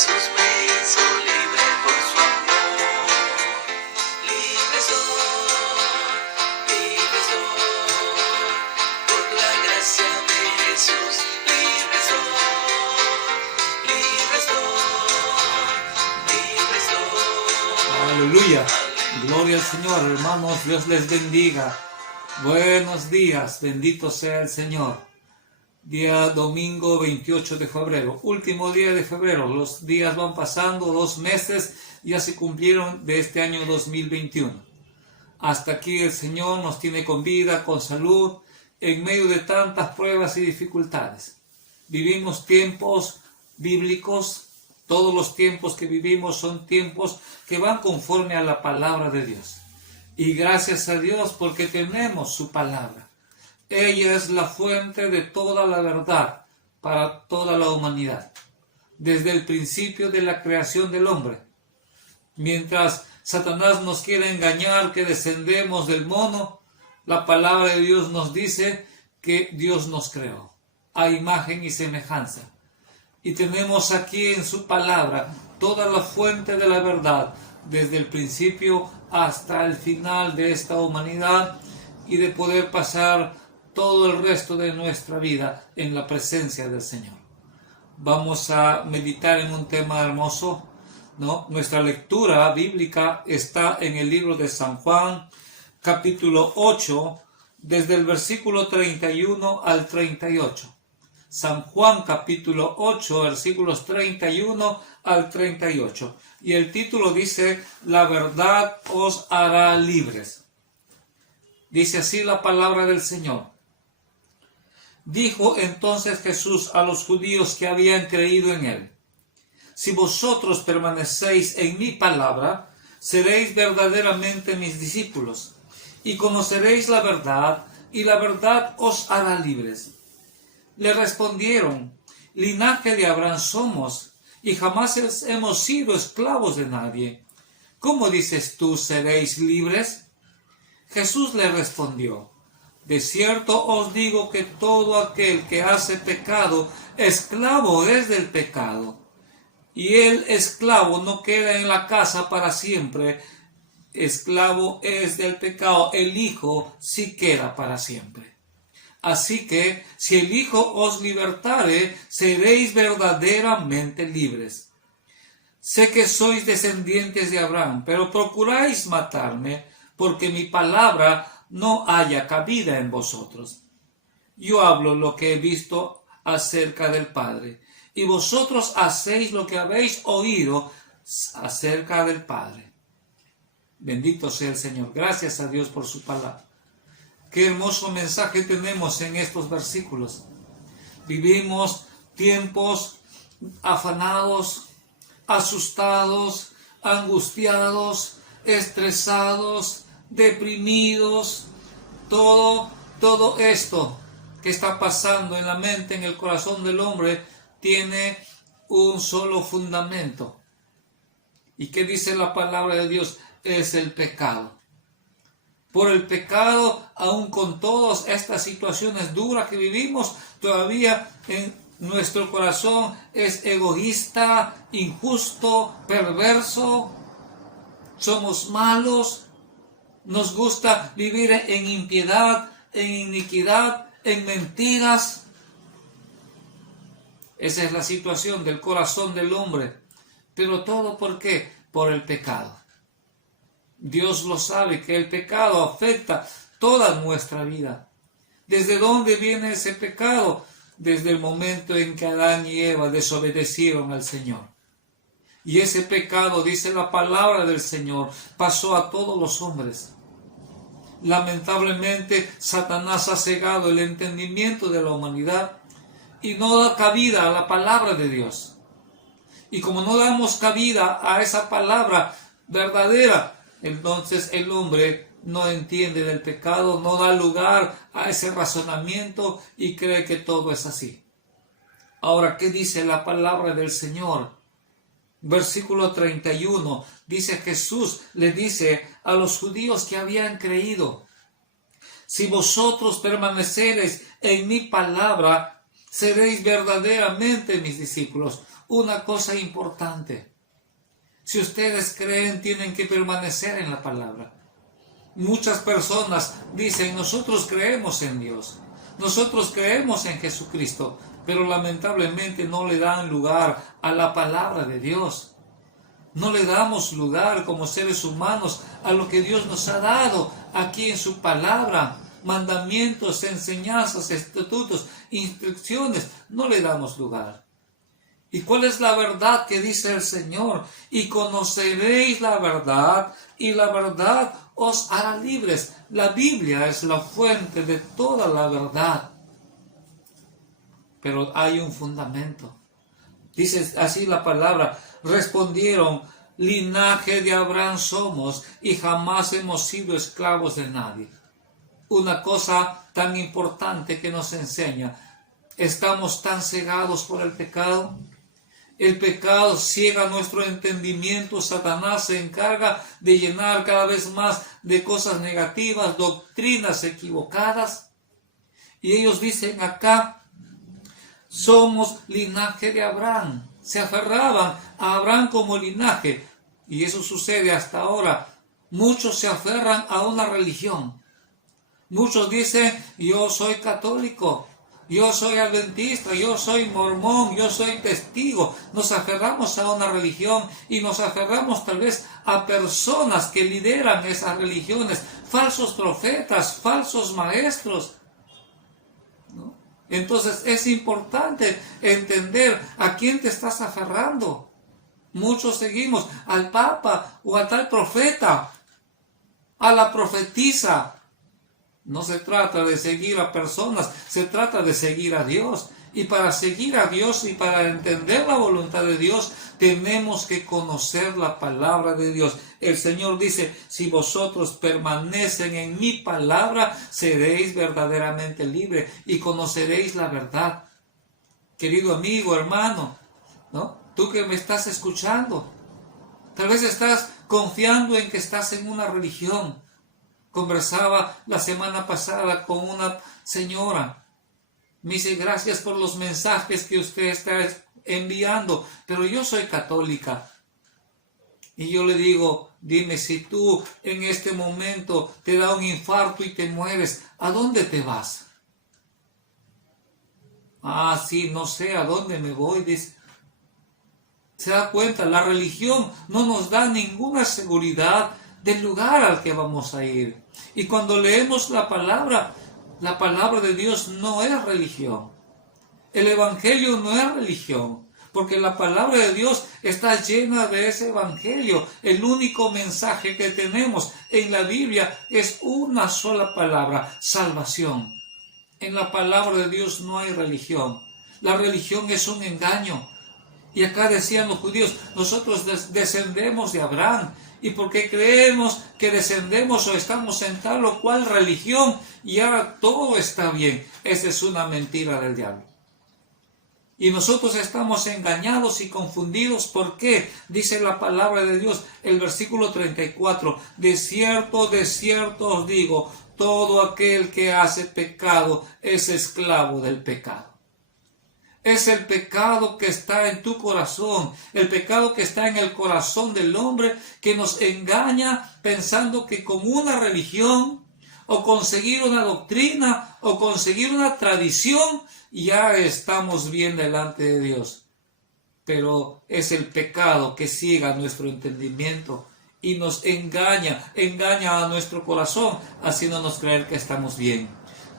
Jesús me hizo libre por su amor. Libre soy, por la gracia de Jesús. Libre soy. Aleluya. Gloria al Señor, hermanos. Dios les bendiga. Buenos días. Bendito sea el Señor. Día domingo 28 de febrero, último día de febrero. Los días van pasando, 2 meses ya se cumplieron de este año 2021. Hasta aquí el Señor nos tiene con vida, con salud, en medio de tantas pruebas y dificultades. Vivimos tiempos bíblicos. Todos los tiempos que vivimos son tiempos que van conforme a la palabra de Dios. Y gracias a Dios porque tenemos su palabra. Ella es la fuente de toda la verdad para toda la humanidad. Desde el principio de la creación del hombre. Mientras Satanás nos quiere engañar que descendemos del mono, la palabra de Dios nos dice que Dios nos creó a imagen y semejanza. Y tenemos aquí en su palabra toda la fuente de la verdad, desde el principio hasta el final de esta humanidad, y de poder pasar todo el resto de nuestra vida en la presencia del Señor. Vamos a meditar en un tema hermoso, ¿no? Nuestra lectura bíblica está en el libro de San Juan, capítulo 8, desde el versículo 31 al 38. San Juan capítulo 8, versículos 31 al 38. Y el título dice, la verdad os hará libres. Dice así la palabra del Señor. Dijo entonces Jesús a los judíos que habían creído en él, si vosotros permanecéis en mi palabra, seréis verdaderamente mis discípulos, y conoceréis la verdad, y la verdad os hará libres. Le respondieron, linaje de Abraham somos, y jamás hemos sido esclavos de nadie. ¿Cómo dices tú, seréis libres? Jesús le respondió, de cierto os digo que todo aquel que hace pecado, esclavo es del pecado. Y el esclavo no queda en la casa para siempre, esclavo es del pecado, el Hijo sí queda para siempre. Así que, si el Hijo os libertare, seréis verdaderamente libres. Sé que sois descendientes de Abraham, pero procuráis matarme, porque mi palabra no haya cabida en vosotros. Yo hablo lo que he visto acerca del Padre, y vosotros hacéis lo que habéis oído acerca del Padre. Bendito sea el Señor. Gracias a Dios por su palabra. Qué hermoso mensaje tenemos en estos versículos. Vivimos tiempos afanados, asustados, angustiados, estresados, deprimidos. Todo esto que está pasando en la mente, en el corazón del hombre, tiene un solo fundamento. ¿Y qué dice la palabra de Dios? Es el pecado. Por el pecado, aún con todas estas situaciones duras que vivimos, todavía en nuestro corazón es egoísta, injusto, perverso. Somos malos. Nos gusta vivir en impiedad, en iniquidad, en mentiras. Esa es la situación del corazón del hombre. Pero todo ¿por qué? Por el pecado. Dios lo sabe, que el pecado afecta toda nuestra vida. ¿Desde dónde viene ese pecado? Desde el momento en que Adán y Eva desobedecieron al Señor. Y ese pecado, dice la palabra del Señor, pasó a todos los hombres. Lamentablemente, Satanás ha cegado el entendimiento de la humanidad y no da cabida a la palabra de Dios. Y como no damos cabida a esa palabra verdadera, entonces el hombre no entiende del pecado, no da lugar a ese razonamiento y cree que todo es así. Ahora, ¿qué dice la palabra del Señor? Versículo 31, dice Jesús, le dice a los judíos que habían creído, si vosotros permanecereis en mi palabra, seréis verdaderamente mis discípulos. una cosa importante. Si ustedes creen, tienen que permanecer en la palabra. Muchas personas dicen, nosotros creemos en Dios, nosotros creemos en Jesucristo, pero lamentablemente no le dan lugar a la palabra de Dios. No le damos lugar como seres humanos a lo que Dios nos ha dado aquí en su palabra. Mandamientos, enseñanzas, estatutos, instrucciones, no le damos lugar. ¿Y cuál es la verdad que dice el Señor? Y conoceréis la verdad, y la verdad os hará libres. La Biblia es la fuente de toda la verdad. Pero hay un fundamento. Dice así la palabra, respondieron, linaje de Abraham somos, y jamás hemos sido esclavos de nadie. Una cosa tan importante que nos enseña, ¿estamos tan cegados por el pecado? El pecado ciega nuestro entendimiento. Satanás se encarga de llenar cada vez más de cosas negativas, doctrinas equivocadas. Y ellos dicen acá, somos linaje de Abraham. Se aferraban a Abraham como linaje. Y eso sucede hasta ahora. Muchos se aferran a una religión. Muchos dicen, yo soy católico. Yo soy adventista, yo soy mormón, yo soy testigo. Nos aferramos a una religión y nos aferramos tal vez a personas que lideran esas religiones, falsos profetas, falsos maestros, ¿no? Entonces es importante entender a quién te estás aferrando. Muchos seguimos al Papa o a tal profeta, a la profetisa. No se trata de seguir a personas, se trata de seguir a Dios. Y para seguir a Dios y para entender la voluntad de Dios, tenemos que conocer la palabra de Dios. El Señor dice, si vosotros permanecen en mi palabra, seréis verdaderamente libres y conoceréis la verdad. Querido amigo, hermano, ¿no? Tú que me estás escuchando, tal vez estás confiando en que estás en una religión. Conversaba la semana pasada con una señora. Me dice, gracias por los mensajes que usted está enviando, pero yo soy católica. Y yo le digo, dime, si tú en este momento te da un infarto y te mueres, ¿a dónde te vas? Ah, sí, no sé a dónde me voy, dice. Se da cuenta, la religión no nos da ninguna seguridad del lugar al que vamos a ir. Y cuando leemos la palabra de Dios no es religión. El Evangelio no es religión, porque la palabra de Dios está llena de ese Evangelio. El único mensaje que tenemos en la Biblia es una sola palabra, salvación. En la palabra de Dios no hay religión. La religión es un engaño. Y acá decían los judíos, nosotros descendemos de Abraham. Y porque creemos que descendemos o estamos en tal o cual religión y ahora todo está bien. Esa es una mentira del diablo. Y nosotros estamos engañados y confundidos. ¿Por qué? Dice la palabra de Dios, el versículo 34. De cierto os digo, todo aquel que hace pecado es esclavo del pecado. Es el pecado que está en tu corazón, el pecado que está en el corazón del hombre que nos engaña pensando que con una religión o conseguir una doctrina o conseguir una tradición ya estamos bien delante de Dios. Pero es el pecado que ciega nuestro entendimiento y nos engaña a nuestro corazón haciéndonos creer que estamos bien.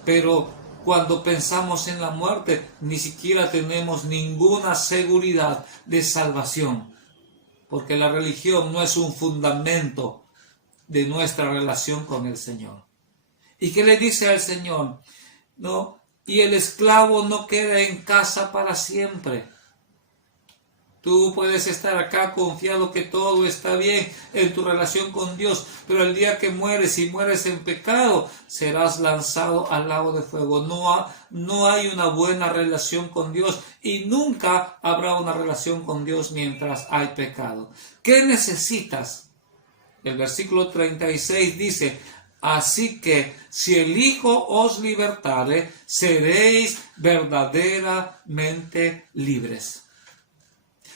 Pero cuando pensamos en la muerte, ni siquiera tenemos ninguna seguridad de salvación, porque la religión no es un fundamento de nuestra relación con el Señor. ¿Y qué le dice al Señor? No, y el esclavo no queda en casa para siempre. Tú puedes estar acá confiado que todo está bien en tu relación con Dios, pero el día que mueres y mueres en pecado, serás lanzado al lago de fuego. No hay una buena relación con Dios y nunca habrá una relación con Dios mientras hay pecado. ¿Qué necesitas? El versículo 36 dice, así que si el Hijo os libertare, seréis verdaderamente libres.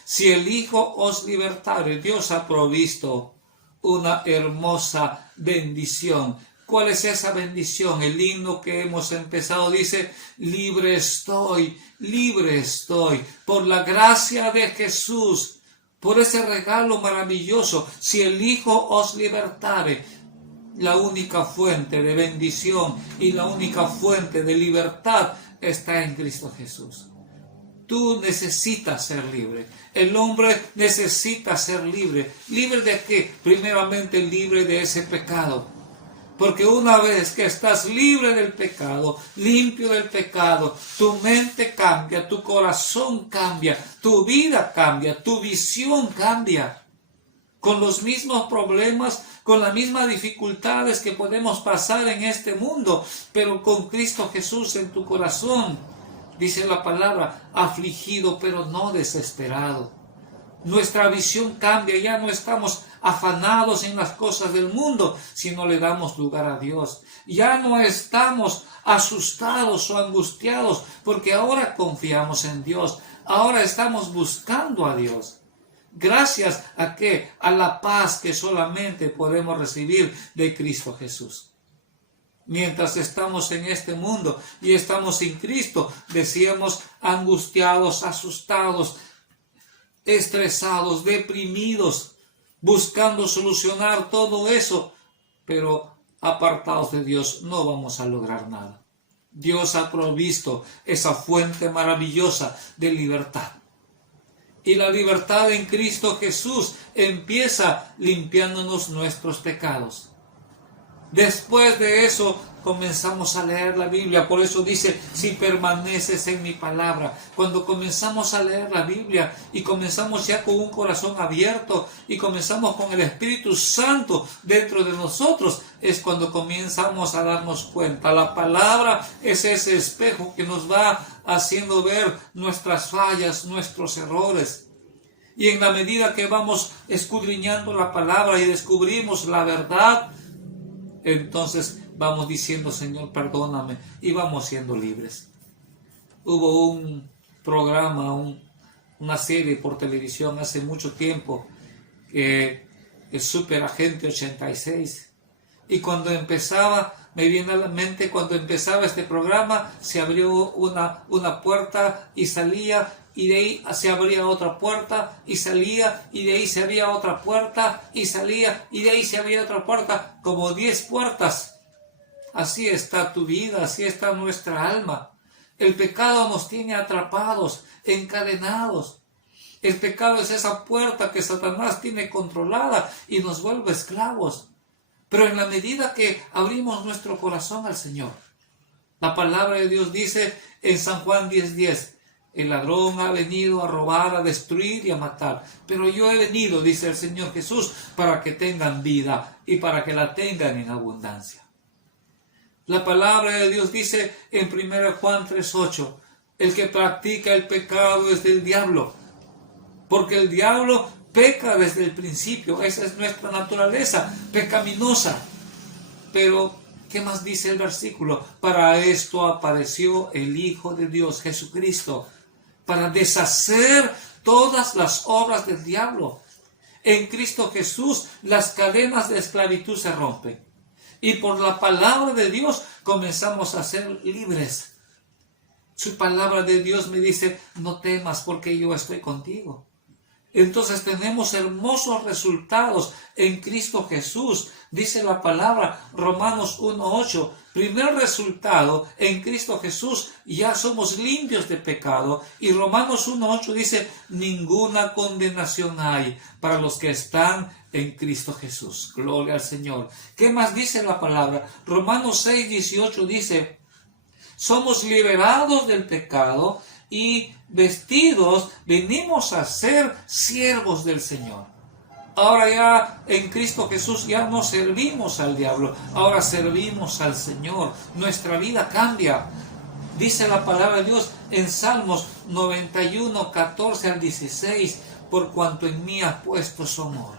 si el Hijo os libertare. Dios ha provisto una hermosa bendición. ¿Cuál es esa bendición? El himno que hemos empezado dice: libre estoy, por la gracia de Jesús, por ese regalo maravilloso. Si el Hijo os libertare, la única fuente de bendición y la única fuente de libertad está en Cristo Jesús. Tú necesitas ser libre. El hombre necesita ser libre. ¿Libre de qué? Primeramente libre de ese pecado. Porque una vez que estás libre del pecado, limpio del pecado, tu mente cambia, tu corazón cambia, tu vida cambia, tu visión cambia. Con los mismos problemas, con las mismas dificultades que podemos pasar en este mundo, pero con Cristo Jesús en tu corazón. Dice la palabra, afligido pero no desesperado. Nuestra visión cambia, ya no estamos afanados en las cosas del mundo, sino le damos lugar a Dios. Ya no estamos asustados o angustiados, porque ahora confiamos en Dios, ahora estamos buscando a Dios. Gracias a ¿qué? A la paz que solamente podemos recibir de Cristo Jesús. Mientras estamos en este mundo y estamos sin Cristo, decíamos angustiados, asustados, estresados, deprimidos, buscando solucionar todo eso, pero apartados de Dios no vamos a lograr nada. Dios ha provisto esa fuente maravillosa de libertad. Y la libertad en Cristo Jesús empieza limpiándonos nuestros pecados. Después de eso comenzamos a leer la Biblia. Por eso dice, si permaneces en mi palabra. Cuando comenzamos a leer la Biblia y comenzamos ya con un corazón abierto y comenzamos con el Espíritu Santo dentro de nosotros, es cuando comenzamos a darnos cuenta. La palabra es ese espejo que nos va haciendo ver nuestras fallas, nuestros errores. Y en la medida que vamos escudriñando la palabra y descubrimos la verdad, entonces vamos diciendo, Señor, perdóname, y vamos siendo libres. Hubo un programa, una serie por televisión hace mucho tiempo, el Superagente 86, y cuando empezaba, me viene a la mente, cuando empezaba este programa, se abrió una puerta y salía, y de ahí se abría otra puerta y salía, y de ahí se abría otra puerta y salía, y de ahí se abría otra puerta, como 10 puertas. Así está tu vida, así está nuestra alma. El pecado nos tiene atrapados, encadenados. El pecado es esa puerta que Satanás tiene controlada y nos vuelve esclavos. Pero en la medida que abrimos nuestro corazón al Señor, la palabra de Dios dice en San Juan 10:10, el ladrón ha venido a robar, a destruir y a matar. Pero yo he venido, dice el Señor Jesús, para que tengan vida y para que la tengan en abundancia. La palabra de Dios dice en 1 Juan 3:8, el que practica el pecado es del diablo, porque el diablo peca desde el principio. Esa es nuestra naturaleza pecaminosa. Pero ¿qué más dice el versículo? Para esto apareció el Hijo de Dios, Jesucristo, para deshacer todas las obras del diablo. En Cristo Jesús las cadenas de esclavitud se rompen. Y por la palabra de Dios comenzamos a ser libres. Su palabra de Dios me dice, no temas porque yo estoy contigo. Entonces tenemos hermosos resultados en Cristo Jesús. Dice la palabra, Romanos 1:8. Primer resultado, en Cristo Jesús ya somos limpios de pecado. Y Romanos 1:8 dice, ninguna condenación hay para los que están en Cristo Jesús. Gloria al Señor. ¿Qué más dice la palabra? Romanos 6:18 dice, somos liberados del pecado y vestidos, venimos a ser siervos del Señor. Ahora ya en Cristo Jesús ya no servimos al diablo, ahora servimos al Señor. Nuestra vida cambia. Dice la palabra de Dios en Salmos 91, 14 al 16, por cuanto en mí has puesto su amor.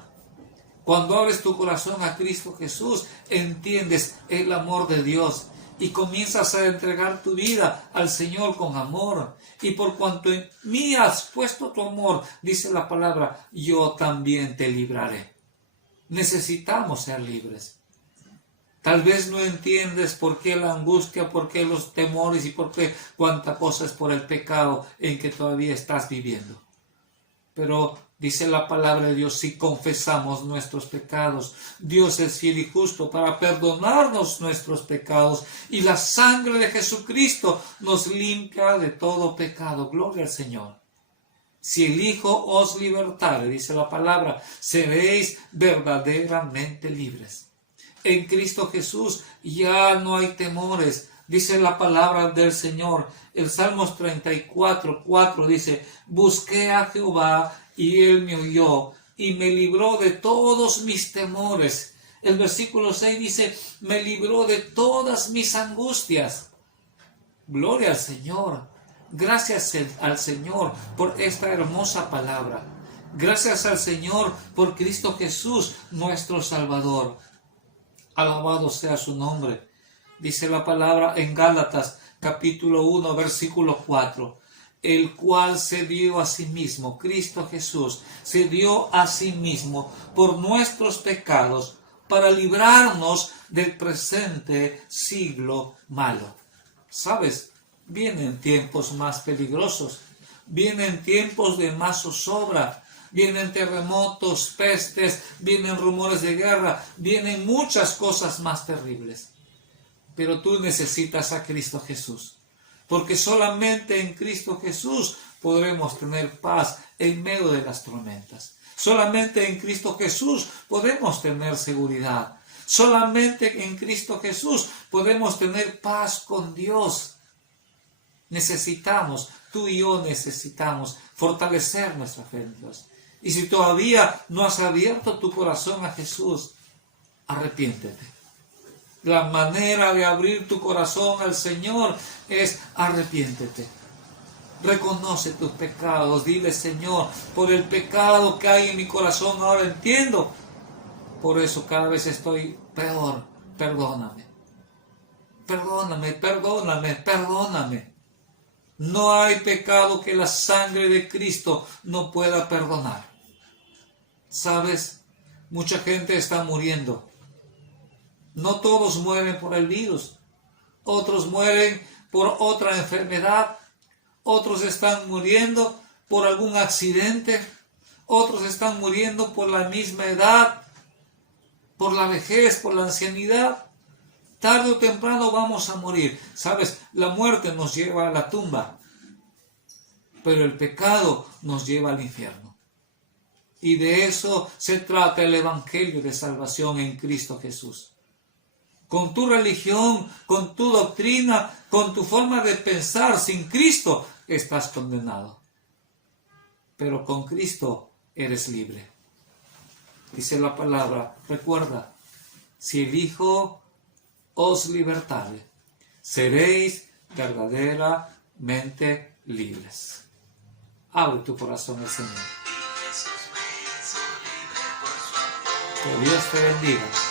Cuando abres tu corazón a Cristo Jesús, entiendes el amor de Dios. y comienzas a entregar tu vida al Señor con amor. Y por cuanto en mí has puesto tu amor, dice la palabra, yo también te libraré. Necesitamos ser libres. Tal vez no entiendes por qué la angustia, por qué los temores y por qué cuánta cosa es por el pecado en que todavía estás viviendo. Pero dice la palabra de Dios, si confesamos nuestros pecados, Dios es fiel y justo para perdonarnos nuestros pecados, y la sangre de Jesucristo nos limpia de todo pecado. Gloria al Señor. Si el Hijo os libertare, dice la palabra, seréis verdaderamente libres. En Cristo Jesús ya no hay temores. Dice la palabra del Señor. El Salmos 34:4 dice, busqué a Jehová y él me oyó y me libró de todos mis temores. El versículo 6 dice, me libró de todas mis angustias. Gloria al Señor. Gracias al Señor por esta hermosa palabra. Gracias al Señor por Cristo Jesús, nuestro Salvador. Alabado sea su nombre. Dice la palabra en Gálatas capítulo 1 versículo 4. El cual se dio a sí mismo, Cristo Jesús, se dio a sí mismo por nuestros pecados para librarnos del presente siglo malo. ¿Sabes? Vienen tiempos más peligrosos, vienen tiempos de más zozobra, vienen terremotos, pestes, vienen rumores de guerra, vienen muchas cosas más terribles. Pero tú necesitas a Cristo Jesús, porque solamente en Cristo Jesús podremos tener paz en medio de las tormentas. Solamente en Cristo Jesús podemos tener seguridad. Solamente en Cristo Jesús podemos tener paz con Dios. Necesitamos, tú y yo necesitamos fortalecer nuestra fe en Dios. Y si todavía no has abierto tu corazón a Jesús, arrepiéntete. La manera de abrir tu corazón al Señor es arrepiéntete. Reconoce tus pecados. Dile, Señor, por el pecado que hay en mi corazón ahora entiendo. Por eso cada vez estoy peor. Perdóname. Perdóname, perdóname, perdóname. No hay pecado que la sangre de Cristo no pueda perdonar. ¿Sabes? Mucha gente está muriendo. No todos mueren por el virus. Otros mueren por otra enfermedad. Otros están muriendo por algún accidente. Otros están muriendo por la misma edad, por la vejez, por la ancianidad. Tarde o temprano vamos a morir. ¿Sabes? La muerte nos lleva a la tumba, pero el pecado nos lleva al infierno. Y de eso se trata el Evangelio de salvación en Cristo Jesús. Con tu religión, con tu doctrina, con tu forma de pensar, sin Cristo estás condenado. Pero con Cristo eres libre. Dice la palabra, recuerda, si el Hijo os libertare, seréis verdaderamente libres. Abre tu corazón al Señor. Que Dios te bendiga.